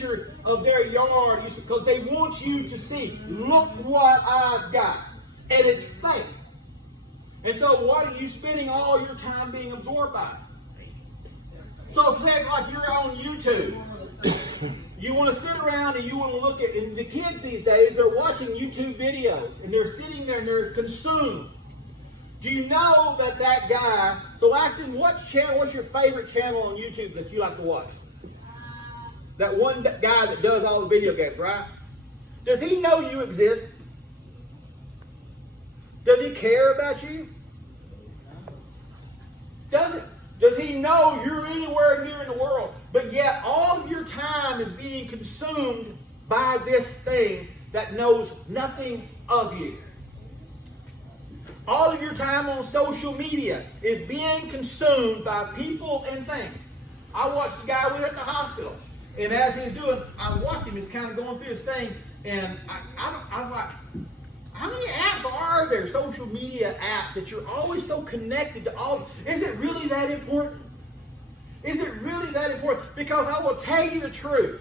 picture of their yard because they want you to see, look what I've got. And it's fake. And so what are you spending all your time being absorbed by? So if like you're on YouTube, you want to sit around and you want to look at, and the kids these days, they're watching YouTube videos and they're sitting there and they're consumed. Do you know that guy, so Axon, what's your favorite channel on YouTube that you like to watch? That one guy that does all the video games, right? Does he know you exist? Does he care about you? Doesn't. Does he know you're anywhere near in the world? But yet all of your time is being consumed by this thing that knows nothing of you. All of your time on social media is being consumed by people and things. I watched the guy we were at the hospital, and as he was doing, I watched him, he's kind of going through his thing, and I was like, how many apps are there, social media apps, that you're always so connected to all? Is it really that important? Is it really that important? Because I will tell you the truth.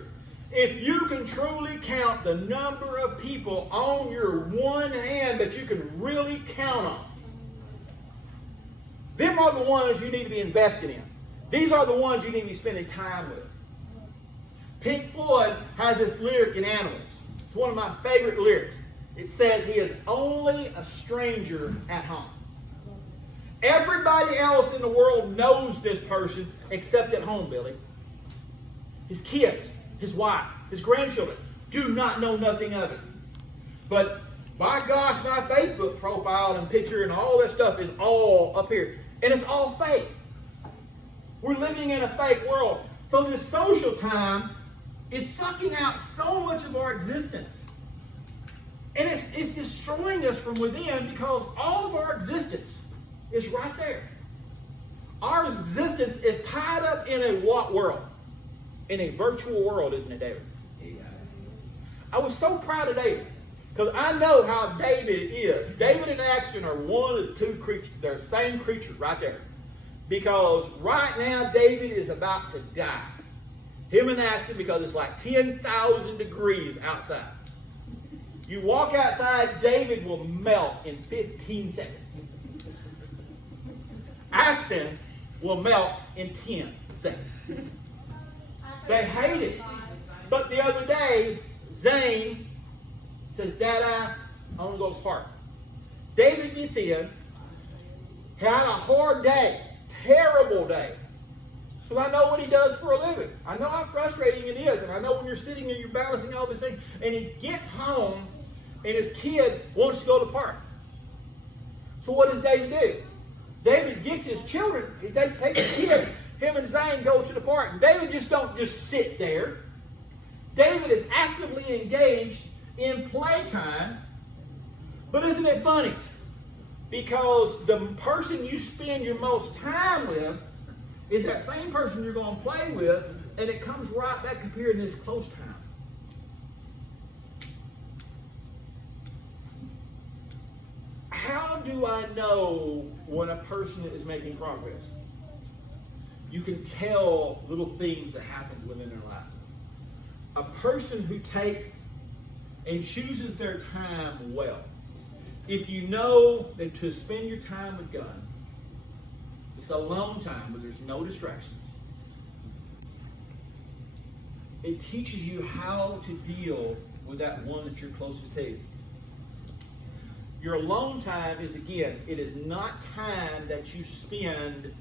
If you can truly count the number of people on your one hand that you can really count on, them are the ones you need to be investing in. These are the ones you need to be spending time with. Pink Floyd has this lyric in Animals. It's one of my favorite lyrics. It says, he is only a stranger at home. Everybody else in the world knows this person except at home, Billy. His kids, his wife, his grandchildren do not know nothing of it. But my gosh, my Facebook profile and picture and all that stuff is all up here. And it's all fake. We're living in a fake world. So this social time is sucking out so much of our existence. And it's destroying us from within because all of our existence is right there. Our existence is tied up in a what world? In a virtual world, isn't it, David? I was so proud of David because I know how David is. David and Action are one of the two creatures. They're the same creature right there. Because right now, David is about to die. Him and Action, because it's like 10,000 degrees outside. You walk outside, David will melt in 15 seconds. Axton will melt in 10 seconds. They hate it. But the other day, Zane says, Dad, I want to go to the park. David gets in, had a hard day, terrible day. Because I know what he does for a living. I know how frustrating it is. And I know when you're sitting there, you're balancing all these things. And he gets home, and his kid wants to go to the park. So what does David do? David gets his children, he takes his kid, him and Zane go to the park. And David don't just sit there. David is actively engaged in playtime. But isn't it funny? Because the person you spend your most time with is that same person you're going to play with, and it comes right back up here in this close time. How do I know when a person is making progress? You can tell little things that happen within their life. A person who takes and chooses their time well. If you know that to spend your time with God, it's a alone time where there's no distractions. It teaches you how to deal with that one that you're closest to. Your alone time is, again, it is not time that you spend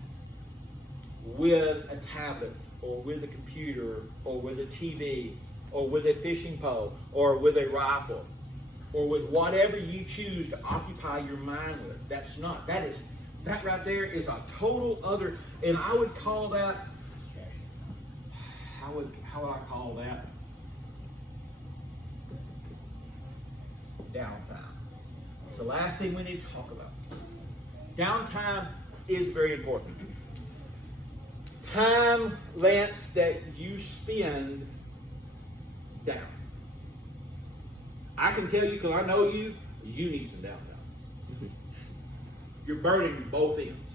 with a tablet or with a computer or with a TV or with a fishing pole or with a rifle or with whatever you choose to occupy your mind with. That's not. That right there is a total other, and I would call that, how would I call that? Downtime. It's the last thing we need to talk about. Downtime is very important. Time lengths that you spend down. I can tell you, because I know you need some downtime. You're burning both ends.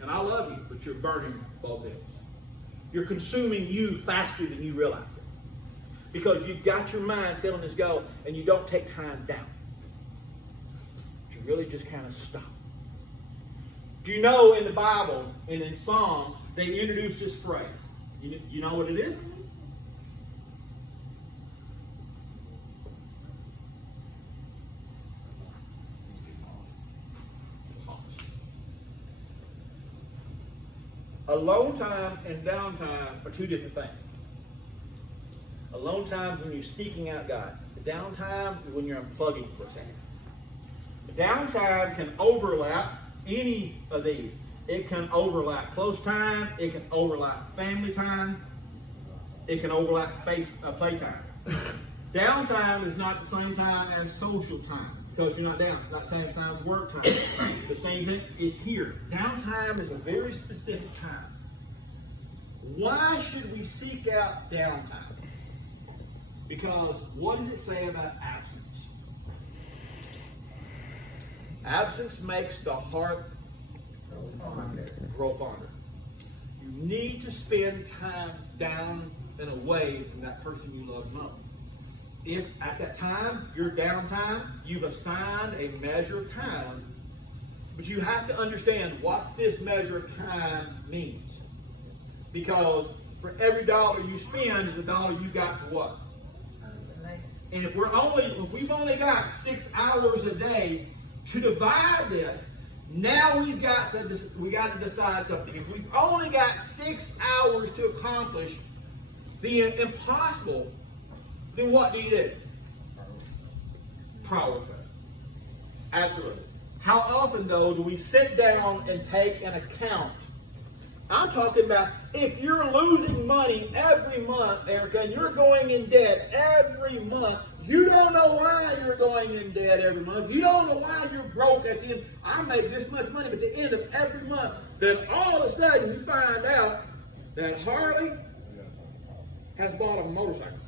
And I love you, but you're burning both ends. You're consuming you faster than you realize it. Because you've got your mind set on this goal and you don't take time down. But you really just kind of stop. Do you know in the Bible and in Psalms, they introduced this phrase? You know what it is? Alone time and downtime are two different things. Alone time is when you're seeking out God. The downtime is when you're unplugging for a second. The downtime can overlap any of these. It can overlap close time. It can overlap family time. It can overlap playtime. Downtime is not the same time as social time because you're not down. It's not the same time as work time. The same thing is here. Downtime is a very specific time. Why should we seek out downtime? Because what does it say about absence? Absence makes the heart grow fonder. You need to spend time down and away from that person you love most. If at that time, your downtime, you've assigned a measure of time, but you have to understand what this measure of time means. Because for every dollar you spend is a dollar you got to what? And if we've only got 6 hours a day to divide this, now we got to decide something. If we've only got 6 hours to accomplish the impossible, then what do? Prioritize. Absolutely. How often, though, do we sit down and take an account? I'm talking about if you're losing money every month, Erica, and you're going in debt every month, you don't know why you're going in debt every month. You don't know why you're broke at the end. I make this much money at the end of every month. Then all of a sudden you find out that Harley has bought a motorcycle.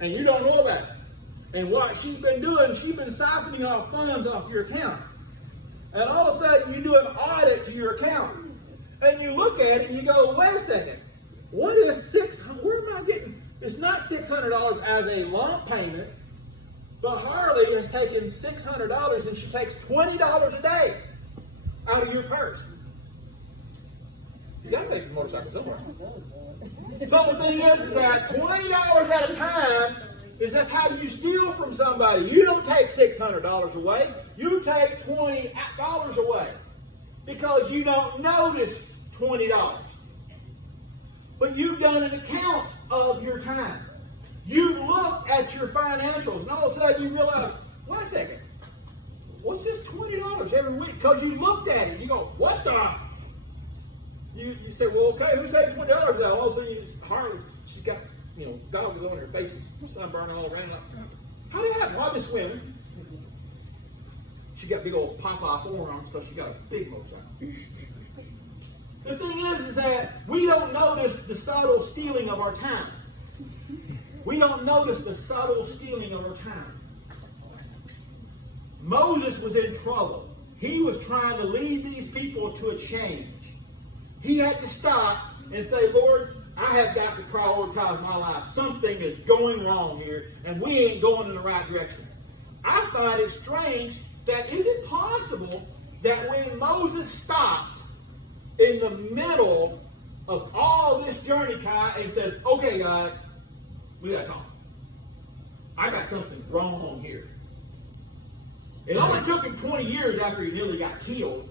And you don't know about it. And what she's been doing, she's been siphoning off funds off your account. And all of a sudden you do an audit to your account. And you look at it and you go, wait a second. What is where am I getting? It's not $600 as a lump payment, but Harley has taken $600 and she takes $20 a day out of your purse. You got to pay for a motorcycle somewhere. So the thing is that $20 at a time is that's how you steal from somebody. You don't take $600 away. You take $20 away because you don't notice $20. But you've done an account of your time. You look at your financials, and all of a sudden you realize, wait a second, what's this $20 every week? Because you looked at it, and you go, what the? You say, well, okay, who's taking $20 out? All of a sudden, Harley, she's got, dogs on her faces, sunburn all around. How did that happen? Well, I've been swimming. She got big old pop-off forearms because she got a big motorcycle. The thing is that we don't notice the subtle stealing of our time. We don't notice the subtle stealing of our time. Moses was in trouble. He was trying to lead these people to a change. He had to stop and say, Lord, I have got to prioritize my life. Something is going wrong here, and we ain't going in the right direction. I find it strange that is it possible that when Moses stopped in the middle of all this journey, Kai, and says, okay, God, we got to talk. I got something wrong on here. It only took him 20 years after he nearly got killed